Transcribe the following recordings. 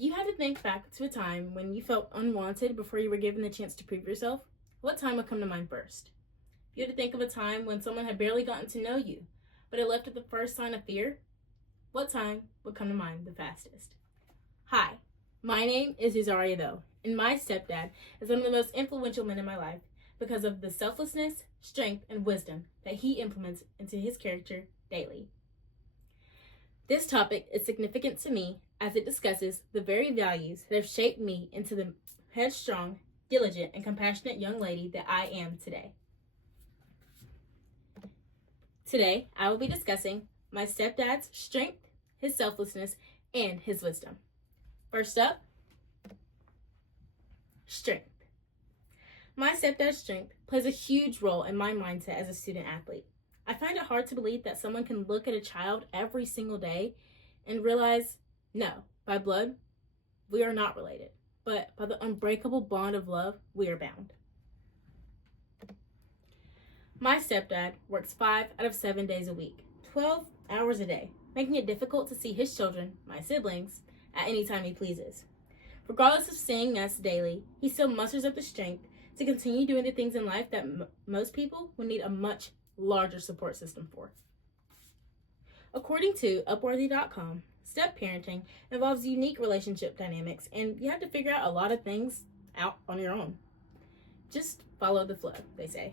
If you had to think back to a time when you felt unwanted before you were given the chance to prove yourself, what time would come to mind first? If you had to think of a time when someone had barely gotten to know you, but it left at the first sign of fear, what time would come to mind the fastest? Hi, my name is Uzaria Though, and my stepdad is one of the most influential men in my life because of the selflessness, strength, and wisdom that he implements into his character daily. This topic is significant to me as it discusses the very values that have shaped me into the headstrong, diligent, and compassionate young lady that I am today. Today, I will be discussing my stepdad's strength, his selflessness, and his wisdom. First up, strength. My stepdad's strength plays a huge role in my mindset as a student athlete. I find it hard to believe that someone can look at a child every single day and realize, no, by blood, we are not related, but by the unbreakable bond of love, we are bound. My stepdad works 5 out of 7 days a week, 12 hours a day, making it difficult to see his children, my siblings, at any time he pleases. Regardless of seeing us daily, he still musters up the strength to continue doing the things in life that most people would need a much larger support system for. According to Upworthy.com, step parenting involves unique relationship dynamics, and you have to figure out a lot of things out on your own. Just follow the flow, they say.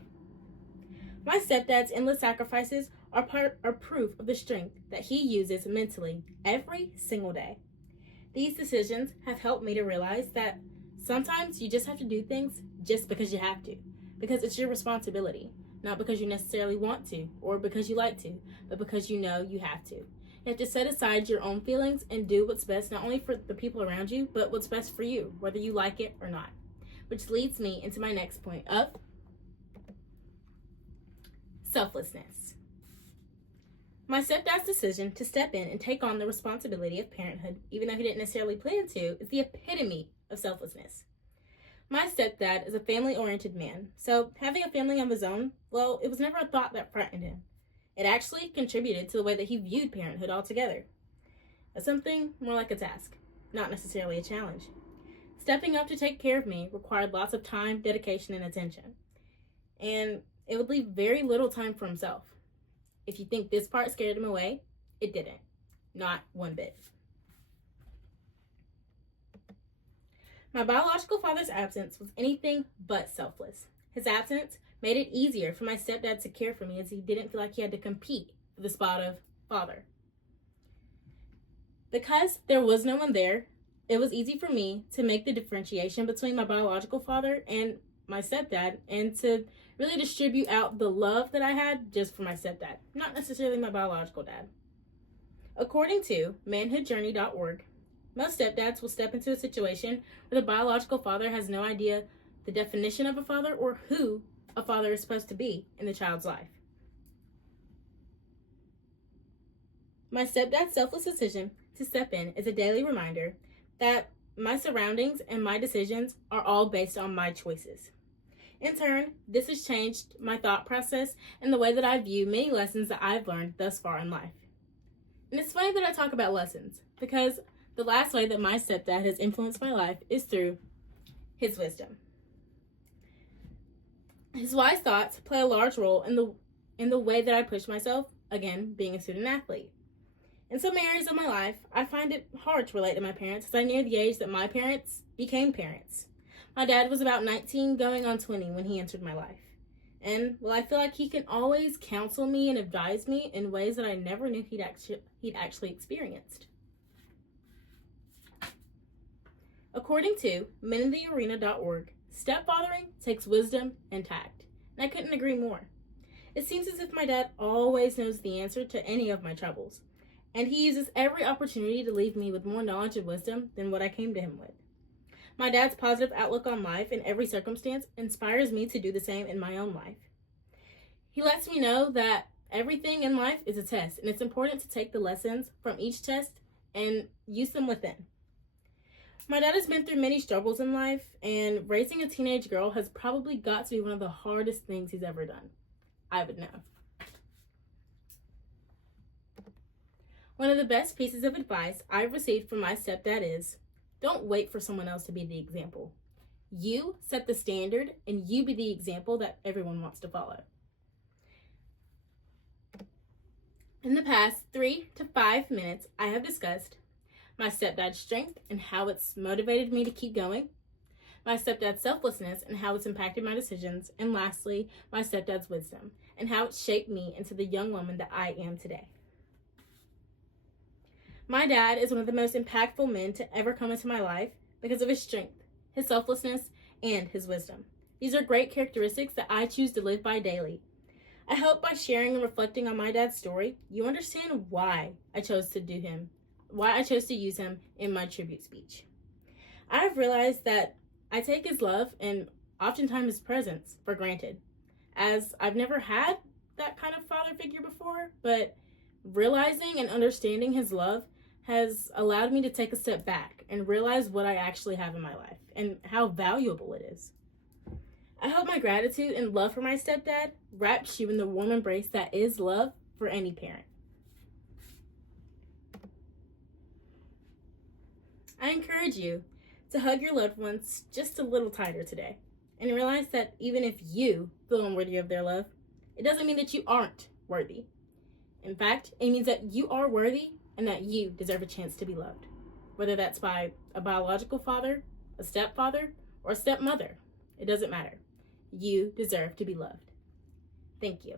My stepdad's endless sacrifices are proof of the strength that he uses mentally every single day. These decisions have helped me to realize that sometimes you just have to do things just because you have to, because it's your responsibility, not because you necessarily want to or because you like to, but because you know you have to. You have to set aside your own feelings and do what's best not only for the people around you, but what's best for you, whether you like it or not. Which leads me into my next point of selflessness. My stepdad's decision to step in and take on the responsibility of parenthood, even though he didn't necessarily plan to, is the epitome of selflessness. My stepdad is a family-oriented man, so having a family of his own, well, it was never a thought that frightened him. It actually contributed to the way that he viewed parenthood altogether, as something more like a task, not necessarily a challenge. Stepping up to take care of me required lots of time, dedication, and attention, and it would leave very little time for himself. If you think this part scared him away, it didn't. Not one bit. My biological father's absence was anything but selfless. His absence made it easier for my stepdad to care for me as he didn't feel like he had to compete for the spot of father. Because there was no one there, it was easy for me to make the differentiation between my biological father and my stepdad and to really distribute out the love that I had just for my stepdad, not necessarily my biological dad. According to manhoodjourney.org, most stepdads will step into a situation where the biological father has no idea the definition of a father or who a father is supposed to be in the child's life. My stepdad's selfless decision to step in is a daily reminder that my surroundings and my decisions are all based on my choices. In turn, this has changed my thought process and the way that I view many lessons that I've learned thus far in life. And it's funny that I talk about lessons, because the last way that my stepdad has influenced my life is through his wisdom. His wise thoughts play a large role in the way that I push myself, again, being a student athlete. In some areas of my life, I find it hard to relate to my parents as I near the age that my parents became parents. My dad was about 19 going on 20 when he entered my life. And, well, I feel like he can always counsel me and advise me in ways that I never knew he'd actually experienced. According to meninthearena.org, stepfathering takes wisdom and tact, and I couldn't agree more. It seems as if my dad always knows the answer to any of my troubles, and he uses every opportunity to leave me with more knowledge and wisdom than what I came to him with. My dad's positive outlook on life in every circumstance inspires me to do the same in my own life. He lets me know that everything in life is a test, and it's important to take the lessons from each test and use them within. My dad has been through many struggles in life, and raising a teenage girl has probably got to be one of the hardest things he's ever done. I would know. One of the best pieces of advice I've received from my stepdad is, Don't wait for someone else to be the example. You set the standard and you be the example that everyone wants to follow. In the past 3 to 5 minutes, I have discussed my stepdad's strength and how it's motivated me to keep going, my stepdad's selflessness and how it's impacted my decisions, and lastly, my stepdad's wisdom and how it shaped me into the young woman that I am today. My dad is one of the most impactful men to ever come into my life because of his strength, his selflessness, and his wisdom. These are great characteristics that I choose to live by daily. I hope by sharing and reflecting on my dad's story, you understand why I chose to use him in my tribute speech. I've realized that I take his love and oftentimes his presence for granted, as I've never had that kind of father figure before, but realizing and understanding his love has allowed me to take a step back and realize what I actually have in my life and how valuable it is. I hope my gratitude and love for my stepdad wraps you in the warm embrace that is love for any parent. I encourage you to hug your loved ones just a little tighter today and realize that even if you feel unworthy of their love, it doesn't mean that you aren't worthy. In fact, it means that you are worthy and that you deserve a chance to be loved, whether that's by a biological father, a stepfather, or a stepmother. It doesn't matter. You deserve to be loved. Thank you.